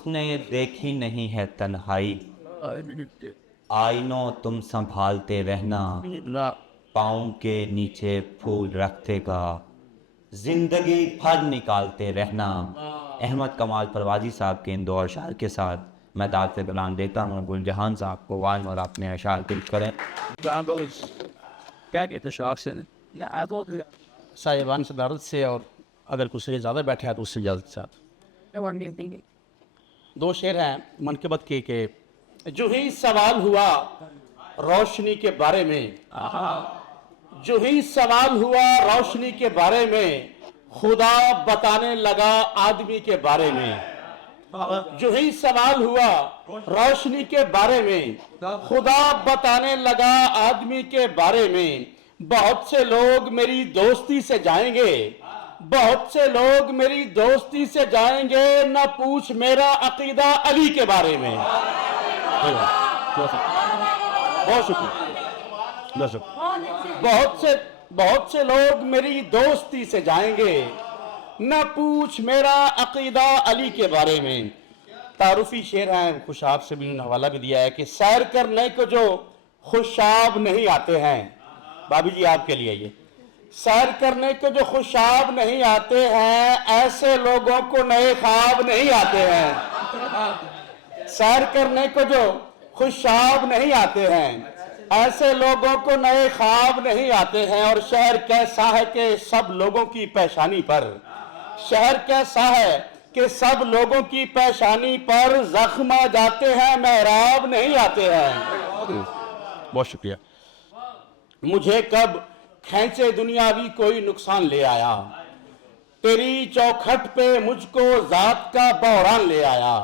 उसने देखी नहीं है तन्हाई, आईनों तुम संभालते रहना, पाँव के नीचे फूल रखते का, जिंदगी भर निकालते रहना। अहमद कमाल परवाजी साहब के इन दो अशार के साथ मैं दाद से बयान देता हूँ गुलजहान साहब को वान और अपने अशार पेश करें। क्या कहते शौक से साहिबान सदारत से, और अगर कुछ से ज़्यादा बैठे हैं तो उससे ज़्यादा के साथ। दो शेर हैं मनकबत के जो ही सवाल हुआ रोशनी के बारे में, जो ही सवाल हुआ रोशनी के बारे में, खुदा बताने लगा आदमी के बारे में। जो ही सवाल हुआ रोशनी के बारे में, खुदा बताने लगा आदमी के बारे में। बहुत से लोग मेरी दोस्ती से जाएंगे, बहुत से लोग मेरी दोस्ती से जाएंगे, न पूछ मेरा अकीदा अली के बारे में। बहुत शुक्रिया। बहुत से लोग मेरी दोस्ती से जाएंगे, न पूछ मेरा अकीदा अली के बारे में। तारुफी शेर हैं, खुशाब से भी हवाला भी दिया है कि सैर करने को जो खुशाब नहीं आते हैं, भाभी जी आपके लिए ये, सैर करने को जो खुशाब नहीं आते हैं, ऐसे लोगों को नए ख्वाब नहीं आते हैं। सैर करने को जो खुशाब नहीं आते हैं, ऐसे लोगों को नए ख्वाब नहीं आते हैं। और शहर कैसा है कि सब लोगों की पेशानी पर, शहर कैसा है कि सब लोगों की पेशानी पर जख्म आ जाते हैं, मेहराब नहीं आते हैं। बहुत शुक्रिया। मुझे कब खैंचे दुनियावी कोई नुकसान ले आया, तेरी चौखट पे मुझको जात का बहरान ले आया।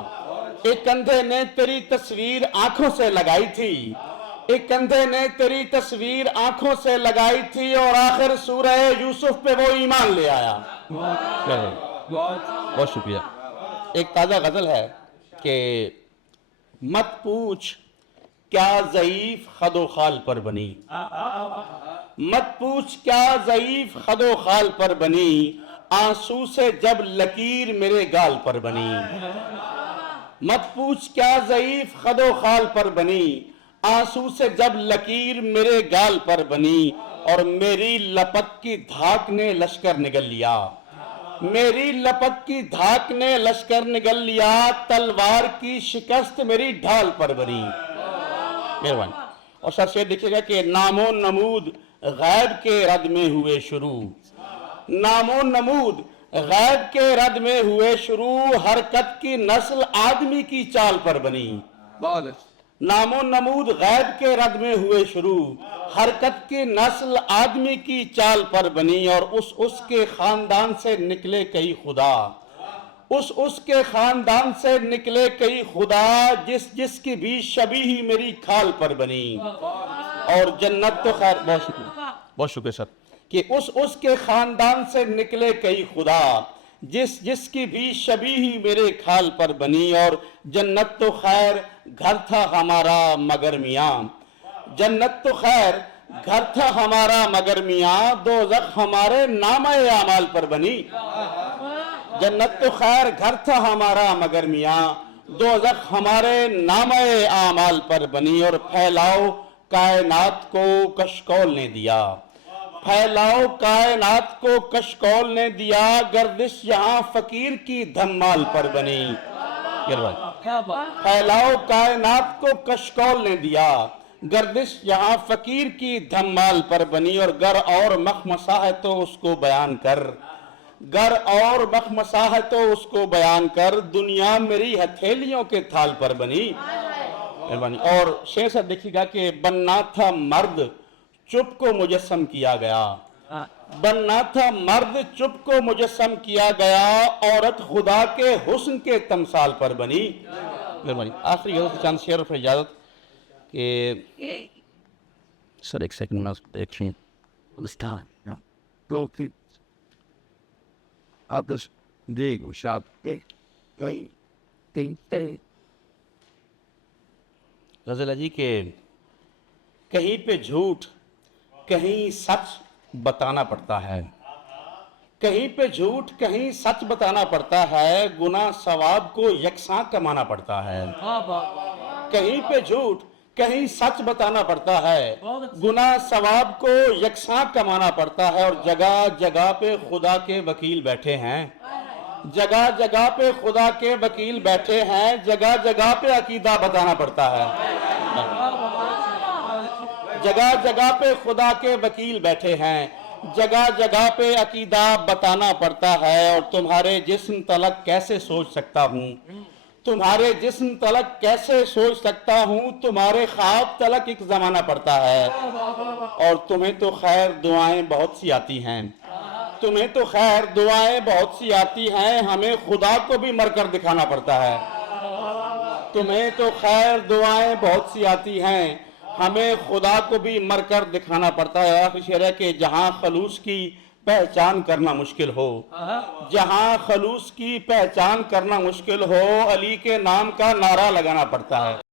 एक कंधे ने तेरी तस्वीर आंखों से लगाई थी, एक कंधे ने तेरी तस्वीर आंखों से लगाई थी, और आखिर सूरह यूसुफ पे वो ईमान ले आया। बहुत शुक्रिया। एक ताजा गजल है कि मत पूछ क्या ज़ईफ खदो खाल पर बनी, मत पूछ क्या ज़ईफ खदो खाल पर बनी, आंसू से जब लकीर मेरे गाल पर बनी। मत पूछ क्या ज़ईफ खदो खाल पर बनी, आंसू से जब लकीर मेरे गाल पर बनी। और मेरी लपक की धाक ने लश्कर निगल लिया, मेरी लपक की धाक ने लश्कर निगल लिया, तलवार की शिकस्त मेरी ढाल पर बनी। मेहरबानी। और सर शेर देखिएगा कि नामो नमूद गैब के रद में हुए शुरू, नामो नमूद गैब के रद में हुए शुरू, हरकत की नस्ल आदमी की चाल पर बनी। नामो नमूद गैब के रद में हुए शुरू, हरकत की नस्ल आदमी की चाल पर बनी। और उसके खानदान से निकले कई खुदा, उसके खानदान से निकले कई खुदा, जिसकी भी शबीही मेरी खाल पर बनी। और जन्नत तो खैर, बहुत शुक्रिया सर, कि उसके खानदान से निकले कई खुदा, जिसकी भी शबीही मेरे खाल पर बनी। और जन्नत तो खैर घर था हमारा मगर मियाँ, जन्नत तो खैर घर था हमारा मगर मियाँ, दोज़ख हमारे नामे आमाल पर बनी। जन्नत तो खैर घर था हमारा मगर मियाँ, दोज़ख हमारे नामे आमाल पर बनी। और फैलाओ कायनात को कशकौल ने दिया, फैलाओ कायनात को कशकौल ने दिया, गर्दिश यहाँ फकीर की धम्माल पर बनी। फैलाओ कायनात को कशकौल ने दिया, गर्दिश यहाँ फकीर की धम्माल पर बनी। और गर और मखमसा है तो उसको बयान कर, गर और मखमसा है तो उसको बयान कर, दुनिया मेरी हथेलियों के थाल पर बनी। और शेर साहब देखिएगा कि बनना था मर्द चुप को मुजस्सम किया गया, बनना था मर्द चुप को मुजस्सम किया गया, औरत खुदा के हुस्न के तमसाल पर बनी। आखिरी चंद शेर पर इजाजत कि सर एक सेकंड में गजल जी के कहीं पे झूठ कहीं सच बताना पड़ता है, کہیں پہ جھوٹ کہیں سچ بتانا پڑتا ہے، گناہ ثواب کو یکساں کمانا پڑتا ہے۔ کہیں پہ جھوٹ کہیں سچ بتانا پڑتا ہے، گناہ ثواب کو یکساں کمانا پڑتا ہے، اور جگہ جگہ پہ خدا کے وکیل بیٹھے ہیں، جگہ جگہ پہ خدا کے وکیل بیٹھے ہیں، جگہ جگہ پہ عقیدہ بتانا پڑتا ہے، جگہ جگہ پہ خدا کے وکیل بیٹھے ہیں، جگہ جگہ پہ عقیدہ بتانا پڑتا ہے۔ اور تمہارے جسم تلک کیسے سوچ سکتا ہوں، تمہارے جسم تلک کیسے سوچ سکتا ہوں، تمہارے خواب تلک ایک زمانہ پڑتا ہے، اور تمہیں تو خیر دعائیں بہت سی آتی ہیں، تمہیں تو خیر دعائیں بہت سی آتی ہیں، ہمیں خدا کو بھی مر کر دکھانا پڑتا ہے۔ تمہیں تو خیر دعائیں بہت سی آتی ہیں، ہمیں خدا کو بھی مر کر دکھانا پڑتا ہے۔ آخری شعر ہے کہ جہاں خلوص کی پہچان کرنا مشکل ہو، جہاں خلوص کی پہچان کرنا مشکل ہو، علی کے نام کا نعرہ لگانا پڑتا ہے۔